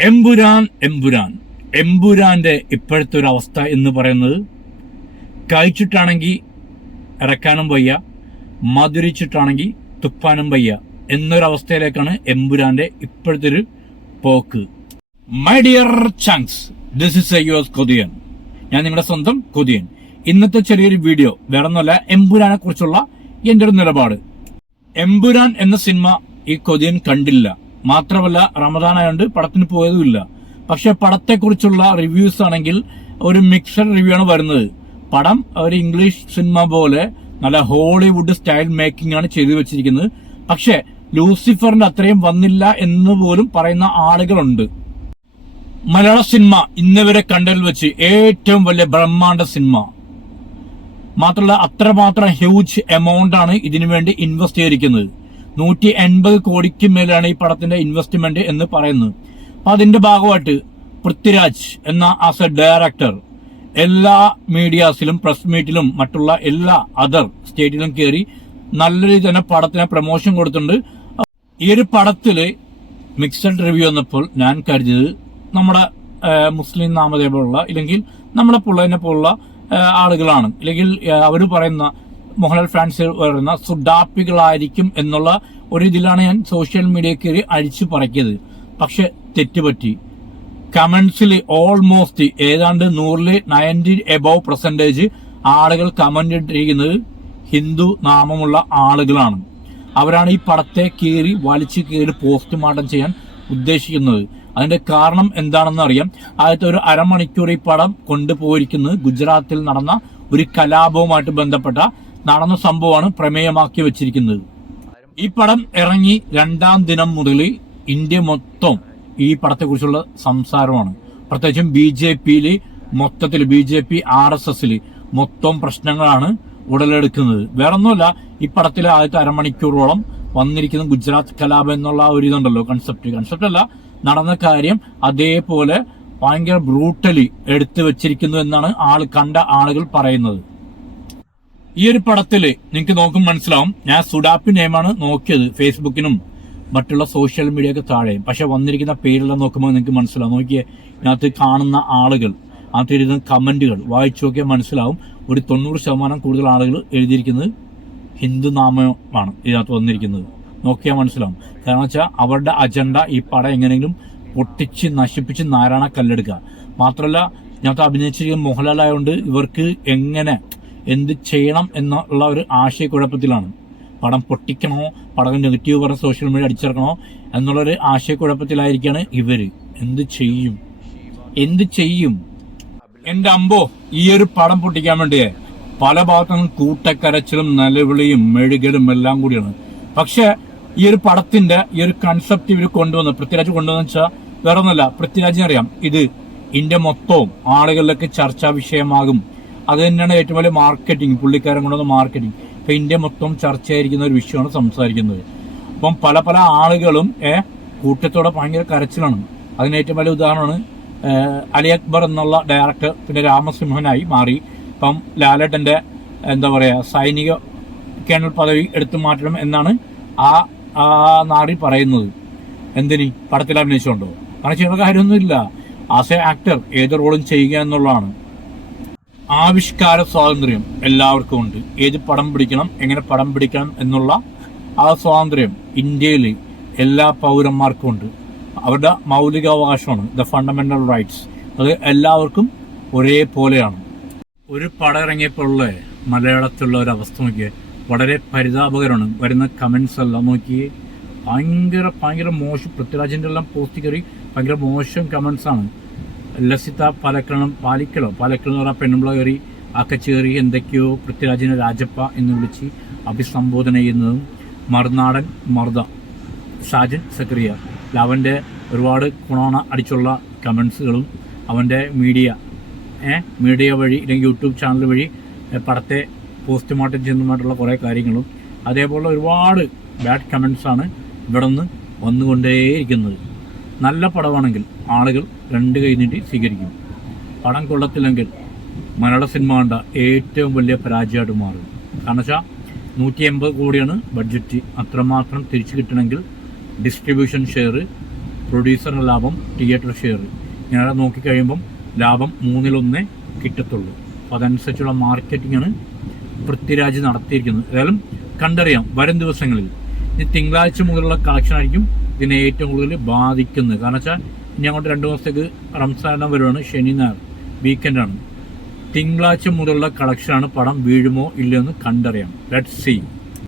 എമ്പുരാൻ എമ്പുരാൻ. എമ്പുരാന്റെ ഇപ്പോഴത്തെ ഒരു അവസ്ഥ എന്ന് പറയുന്നത് കഴിച്ചിട്ടാണെങ്കിൽ ഇറക്കാനും വയ്യ മധുരിച്ചിട്ടാണെങ്കിൽ തുപ്പാനും വയ്യ എന്നൊരവസ്ഥയിലേക്കാണ് എമ്പുരാന്റെ ഇപ്പോഴത്തെ ഒരു പോക്ക്. My dear chunks this is a your കൊതിയൻ ഞാൻ നിങ്ങളുടെ സ്വന്തം കൊതിയൻ ഇന്നത്തെ ചെറിയൊരു വീഡിയോ വേറെ ഒന്നുമല്ല എമ്പുരാനെ കുറിച്ചുള്ള എന്റെ ഒരു നിലപാട്. എമ്പുരാൻ എന്ന സിനിമ ഈ കൊതിയൻ കണ്ടില്ല. മാത്രമല്ല റമദാൻ ആയതുകൊണ്ട് പടത്തിന് പോയതുമില്ല. പക്ഷെ പടത്തെക്കുറിച്ചുള്ള റിവ്യൂസ് ആണെങ്കിൽ ഒരു മിക്സഡ് റിവ്യൂ ആണ് വരുന്നത്. പടം ഒരു ഇംഗ്ലീഷ് സിനിമ പോലെ നല്ല ഹോളിവുഡ് സ്റ്റൈൽ മേക്കിംഗ് ആണ് ചെയ്തു വെച്ചിരിക്കുന്നത്. പക്ഷെ ലൂസിഫറിന്റെ അത്രയും വന്നില്ല എന്ന് പോലും പറയുന്ന ആളുകളുണ്ട്. മലയാള സിനിമ ഇന്നവരെ കണ്ടതിൽ വെച്ച് ഏറ്റവും വലിയ ബ്രഹ്മാണ്ഡ സിനിമ മാത്രമല്ല അത്രമാത്രം ഹ്യൂജ് എമൗണ്ട് ആണ് ഇതിനു വേണ്ടി ഇൻവെസ്റ്റ് ചെയ്തിരിക്കുന്നത്. നൂറ്റി എൺപത് കോടിക്ക് മേലാണ് ഈ പടത്തിന്റെ ഇൻവെസ്റ്റ്മെന്റ് എന്ന് പറയുന്നത്. അപ്പൊ അതിന്റെ ഭാഗമായിട്ട് പൃഥ്വിരാജ് എന്ന ആസ് എ ഡയറക്ടർ എല്ലാ മീഡിയാസിലും പ്രസ് മീറ്റിലും മറ്റുള്ള എല്ലാ അതർ സ്റ്റേറ്റിലും കയറി നല്ല രീതിയിൽ തന്നെ പടത്തിന് പ്രൊമോഷൻ കൊടുത്തിട്ടുണ്ട്. ഈ ഒരു പടത്തിൽ മിക്സഡ് റിവ്യൂ വന്നപ്പോൾ ഞാൻ കരുതിയത് നമ്മുടെ മുസ്ലിം മുസ്ലിം പോലുള്ള ഇല്ലെങ്കിൽ നമ്മളെ പുള്ളതിനെ പോലുള്ള ആളുകളാണ്. ഇല്ലെങ്കിൽ അവർ പറയുന്ന മോഹൻലാൽ ഫാൻസ് വരുന്ന സുഡാപ്പികളായിരിക്കും എന്നുള്ള ഒരു ഇതിലാണ് ഞാൻ സോഷ്യൽ മീഡിയ കയറി അഴിച്ചു പറക്കിയത്. പക്ഷെ തെറ്റുപറ്റി. കമന്റ്സിൽ ഓൾമോസ്റ്റ് ഏതാണ്ട് നൂറിൽ നയന്റി എബവ് പെർസെന്റേജ് ആളുകൾ കമന്റ് ഇട്ടിരിക്കുന്നത് ഹിന്ദു നാമമുള്ള ആളുകളാണ്. അവരാണ് ഈ പടത്തെ കീറി വലിച്ചു കീറി പോസ്റ്റ്മോർട്ടം ചെയ്യാൻ ഉദ്ദേശിക്കുന്നത്. അതിന്റെ കാരണം എന്താണെന്ന് അറിയാം. ആദ്യത്തെ ഒരു അരമണിക്കൂർ ഈ പടം കൊണ്ടുപോയിരിക്കുന്നത് ഗുജറാത്തിൽ നടന്ന ഒരു കലാപവുമായിട്ട് ബന്ധപ്പെട്ട നടന്ന സംഭവമാണ് പ്രമേയമാക്കി വെച്ചിരിക്കുന്നത്. ഈ പടം ഇറങ്ങി രണ്ടാം ദിനം മുതൽ ഇന്ത്യ മൊത്തം ഈ പടത്തെക്കുറിച്ചുള്ള സംസാരമാണ്. പ്രത്യേകിച്ചും ബി ജെ പിയിൽ മൊത്തത്തിൽ B J P R S എസിൽ മൊത്തം പ്രശ്നങ്ങളാണ് ഉടലെടുക്കുന്നത്. വേറൊന്നുമല്ല ഈ പടത്തിലെ ആദ്യത്തെ അരമണിക്കൂറോളം വന്നിരിക്കുന്ന ഗുജറാത്ത് കലാപം എന്നുള്ള ഒരു ഇതുണ്ടല്ലോ കൺസെപ്റ്റ് കൺസെപ്റ്റ് അല്ല നടന്ന കാര്യം അതേപോലെ ഭയങ്കര ബ്രൂട്ടലി എടുത്തു വെച്ചിരിക്കുന്നു എന്നാണ് ആൾ കണ്ട ആളുകൾ പറയുന്നത്. ഈ ഒരു പടത്തിൽ നിങ്ങൾക്ക് നോക്കും മനസ്സിലാവും. ഞാൻ സുഡാപ്പി നെയിമാണ് നോക്കിയത് ഫേസ്ബുക്കിനും മറ്റുള്ള സോഷ്യൽ മീഡിയക്ക് താഴെ പക്ഷെ വന്നിരിക്കുന്ന പേരെല്ലാം നോക്കുമ്പോൾ നിങ്ങൾക്ക് മനസ്സിലാവും. നോക്കിയേ ഇതിനകത്ത് കാണുന്ന ആളുകൾ അതിനകത്ത് എഴുതുന്ന കമന്റുകൾ വായിച്ചു നോക്കിയാൽ മനസ്സിലാവും. ഒരു തൊണ്ണൂറ് ശതമാനം കൂടുതൽ ആളുകൾ എഴുതിയിരിക്കുന്നത് ഹിന്ദു നാമമാണ് ഇതിനകത്ത് വന്നിരിക്കുന്നത്. നോക്കിയാൽ മനസ്സിലാവും. കാരണം വെച്ചാൽ അവരുടെ അജണ്ട ഈ പടം എങ്ങനെയെങ്കിലും പൊട്ടിച്ച് നശിപ്പിച്ച് നാരായണ കല്ലെടുക്കുക. മാത്രമല്ല ഇതിനകത്ത് അഭിനയിച്ചിരിക്കുന്ന മോഹൻലാൽ ആയതുകൊണ്ട് ഇവർക്ക് എങ്ങനെ എന്ത് ചെയ്യണം എന്നുള്ള ഒരു ആശയക്കുഴപ്പത്തിലാണ്. പടം പൊട്ടിക്കണോ? പടം നെഗറ്റീവ് പറഞ്ഞ സോഷ്യൽ മീഡിയ അടിച്ചിറക്കണോ? എന്നുള്ളൊരു ആശയക്കുഴപ്പത്തിലായിരിക്കാണ് ഇവർ. എന്ത് ചെയ്യും? എന്ത് ചെയ്യും? എന്റെ അമ്പോ ഈ ഒരു പടം പൊട്ടിക്കാൻ വേണ്ടിയേ പല ഭാഗത്തും കൂട്ടക്കരച്ചിലും നിലവിളിയും മെഴുകലും എല്ലാം കൂടിയാണ്. പക്ഷെ ഈ ഒരു പടത്തിന്റെ ഈ ഒരു കൺസെപ്റ്റ് ഇവർ കൊണ്ടുവന്ന് പൃഥ്വിരാജ് കൊണ്ടുവന്ന് വെച്ചാൽ വേറെ ഒന്നുമല്ല പൃഥ്വിരാജിനറിയാം ഇത് ഇന്ത്യ മൊത്തവും ആളുകളിലൊക്കെ ചർച്ചാ വിഷയമാകും. അത് തന്നെയാണ് ഏറ്റവും വലിയ മാർക്കറ്റിംഗ് പുള്ളിക്കാരൻ കൊണ്ടുവന്ന മാർക്കറ്റിംഗ് ഇപ്പൊ ഇന്ത്യ മൊത്തം ചർച്ചയായിരിക്കുന്ന ഒരു വിഷയമാണ് സംസാരിക്കുന്നത്. അപ്പം പല പല ആളുകളും കൂട്ടത്തോടെ ഭയങ്കര കരച്ചിലാണ്. അതിന് ഏറ്റവും വലിയ ഉദാഹരണമാണ് അലി അക്ബർ എന്നുള്ള ഡയറക്ടർ പിന്നെ രാമസിംഹനായി മാറി. ഇപ്പം ലാലേട്ടന്റെ എന്താ പറയാ സൈനിക കേണൽ പദവി എടുത്തു മാറ്റണം എന്നാണ് ആ ആ നാടി പറയുന്നത്. എന്തിനി? പടത്തിൽ അഭിനയിച്ചുകൊണ്ടോ? അങ്ങനെ ചെയ്യുന്ന കാര്യമൊന്നുമില്ല. ആസ് എ ആക്ടർ ഏത് റോളും ചെയ്യുക എന്നുള്ളതാണ്. ആവിഷ്കാര സ്വാതന്ത്ര്യം എല്ലാവർക്കും ഉണ്ട്. ഏത് പടം പിടിക്കണം എങ്ങനെ പടം പിടിക്കണം എന്നുള്ള ആ സ്വാതന്ത്ര്യം ഇന്ത്യയിൽ എല്ലാ പൗരന്മാർക്കും ഉണ്ട്. അവരുടെ മൗലികാവകാശമാണ് ദ ഫണ്ടമെന്റൽ റൈറ്റ്സ് അത് എല്ലാവർക്കും ഒരേപോലെയാണ്. ഒരു പടം ഇറങ്ങിയപ്പോഴുള്ള മലയാളത്തിലുള്ള ഒരു അവസ്ഥ നോക്കിയേ വളരെ പരിതാപകരമാണ്. വരുന്ന കമൻസ് എല്ലാം നോക്കിയേ ഭയങ്കര ഭയങ്കര മോശം. പൃഥ്വിരാജിന്റെ എല്ലാം പോസ്റ്റ് കയറി ഭയങ്കര മോശം കമൻസ് ആണ്. ലസിത പാലക്കണം പാലിക്കണം പാലക്കണം എന്ന് പറഞ്ഞാൽ പെണ്ണുമ്പള കയറി ആ കച്ചേറി എന്തൊക്കെയോ പൃഥ്വിരാജിനെ രാജപ്പ എന്ന് വിളിച്ച് അഭിസംബോധന ചെയ്യുന്നതും മറുനാടൻ മർദ ഷാജൻ സക്രിയ. അവന്റെ ഒരുപാട് കുണോണ അടിച്ചുള്ള കമൻസുകളും അവന്റെ മീഡിയ മീഡിയ വഴി അല്ലെങ്കിൽ യൂട്യൂബ് ചാനൽ വഴി പടത്തെ പോസ്റ്റ്മോർട്ടം ചെയ്യുന്നതുമായിട്ടുള്ള കുറേ കാര്യങ്ങളും. അതേപോലെ ഒരുപാട് ബാഡ് കമൻസാണ് ഇവിടെ നിന്ന് വന്നുകൊണ്ടേയിരിക്കുന്നത്. നല്ല പടമാണെങ്കിൽ ആളുകൾ രണ്ട് കൈ നീട്ടി സ്വീകരിക്കും. പടം കൊള്ളത്തില്ലെങ്കിൽ മലയാള സിനിമ കണ്ട ഏറ്റവും വലിയ പരാജയമായിട്ട് മാറും. കാരണം വെച്ചാൽ നൂറ്റി എൺപത് കോടിയാണ് ബഡ്ജറ്റ്. അത്രമാത്രം തിരിച്ചു കിട്ടണമെങ്കിൽ ഡിസ്ട്രിബ്യൂഷൻ ഷെയർ പ്രൊഡ്യൂസറിന്റെ ലാഭം തിയേറ്റർ ഷെയർ ഇങ്ങനെ നോക്കിക്കഴിയുമ്പം ലാഭം മൂന്നിലൊന്നേ കിട്ടത്തുള്ളൂ. അപ്പോൾ അതനുസരിച്ചുള്ള മാർക്കറ്റിംഗ് ആണ് പൃഥ്വിരാജ് നടത്തിയിരിക്കുന്നത്. ഏതായാലും കണ്ടറിയാം വരും ദിവസങ്ങളിൽ. ഇനി തിങ്കളാഴ്ച മുതലുള്ള കളക്ഷൻ ആയിരിക്കും ഇതിനെ ഏറ്റവും കൂടുതൽ ബാധിക്കുന്നത്. കാരണം വെച്ചാൽ ഇനി അങ്ങോട്ട് രണ്ട് ദിവസത്തേക്ക് റംസാനം വരുവാണ് ശനി ഞായർ വീക്കെൻഡാണ് തിങ്കളാഴ്ച മുതലുള്ള കളക്ഷനാണ് പടം വീഴുമോ ഇല്ലയോ എന്ന് കണ്ടറിയാം ലെറ്റ് സീ